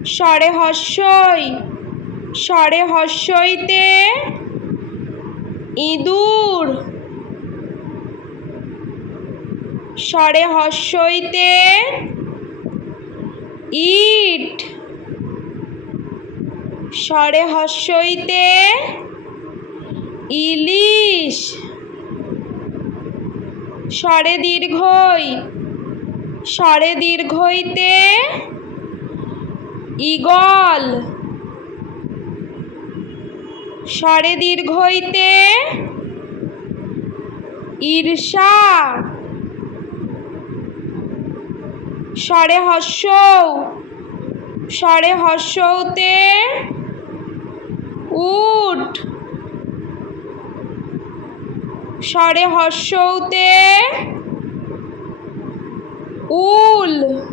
স্বরে হস্যই স্বরে হস্যইতে ইঁদুর স্বরে হস্যইতে ইট স্বরে হস্যইতে ইলিশ স্বরে দীর্ঘই স্বরে দীর্ঘইতে ঈগল স্বরে দীর্ঘইতে ঈর্ষা স্বরে হস্যৌ স্বরে হস্যৌতে উট স্বরে হস্যৌতে উল।